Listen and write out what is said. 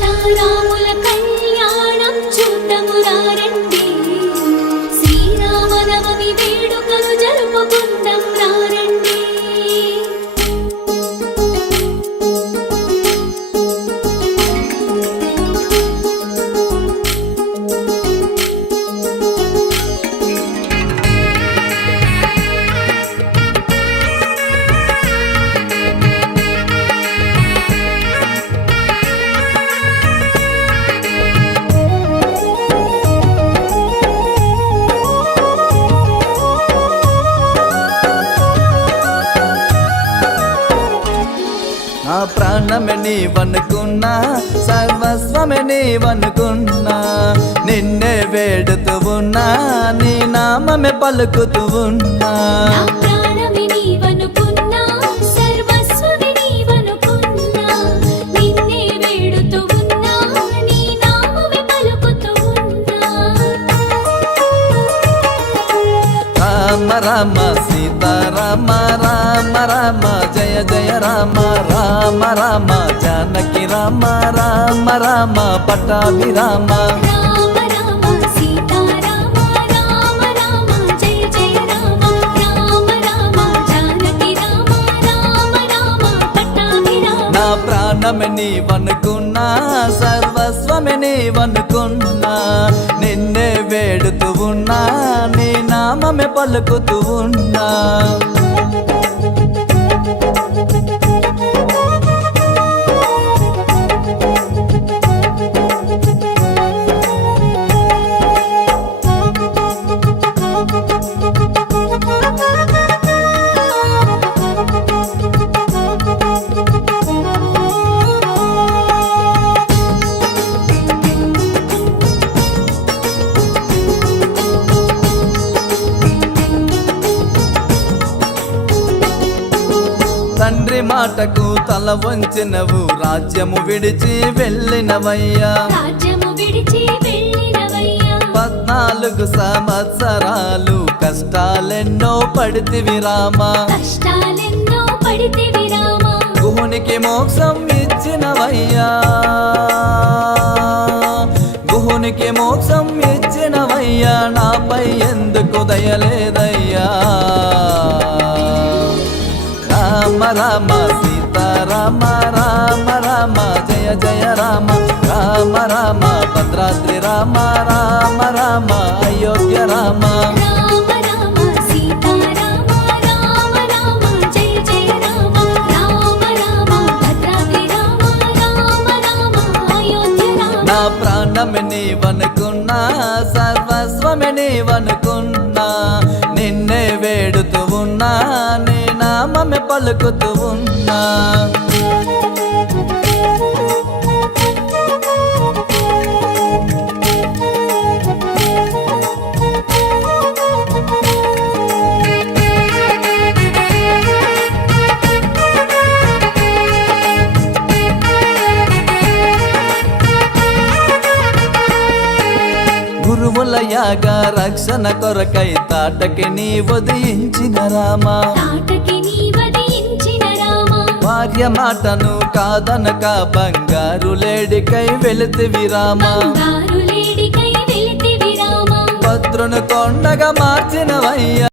సీతారాముల కళ్యాణం చూద్దాము రండి, శ్రీరామనవమి వేడుకలు జరుపుకుందాం రండి. నా ప్రాణమే నీవనుకున్నా, సర్వస్వమే నీవనుకున్నా, నిన్నే వేడుతూ ఉన్నా, నీ నామమే పలుకుతూ ఉన్నా. నా ప్రాణమే నీవనుకున్నా, సర్వస్వమే నీవనుకున్నా, నిన్నే వేడుతూ ఉన్నా, నీ నామమే పలుకుతూ ఉన్నా. రామ రామ సీతారామ రామ రామ జయ జయ రామ రామ రామ జానకి రామ రామ రామ పట్టాభిరామ. రామ రామ సీతారామ రామ రామ జయ జయ రామ రామ రామ జానకి రామ రామ రామ పట్టాభిరామ. నా ప్రాణమే నీవనుకున్నా, సర్వస్వమే నీవనుకున్నా, నిన్నే వేడుతూ ఉన్నా, నీ నామమే పలుకుతూ ఉన్నా. తండ్రి మాటకు తల వంచినవు, రాజ్యము విడిచి వెళ్ళినవయ్యా, రాజ్యము విడిచి వెళ్ళినవయ్యా. 14 సంవత్సరాలు కష్టాలెన్నో పడితివి రామా, కష్టాలెన్నో పడితివి రామా. గుహునికి మోక్షం ఇచ్చినవయ్యా, గుహునికి మోక్షం ఇచ్చినవయ్యా, నాపై ఎందుకు దయలేదయ్యా. రామ రామ సీతారామ రామ రామ జయ జయ రామ రామ రామ భద్రాద్రి రామ రామ రామ అయోధ్య రామ. రామ రామ సీతారామ రామ రామ జయ జయ రామ రామ రామ భద్రాద్రి రామ రామ రామ అయోధ్య రామ. నా ప్రాణమే నీవనుకున్నా, సర్వస్వమే నీవనుకున్నా, నిన్నే వేడుతూ ఉన్నా, నీ నామమే పలుకుతూ ఉన్నా. గురువుల యాగ రక్షణ కొరకై తాటకి నీ ఉదయించిన రామా, తాటకి నీ వదించిన రామా. భార్య మాటను కాదనక బంగారు లేడికై వెళితివి రామా, బంగారు లేడికై వెళితివి రామా. భద్రును కొండగా మార్చినవయ్యా.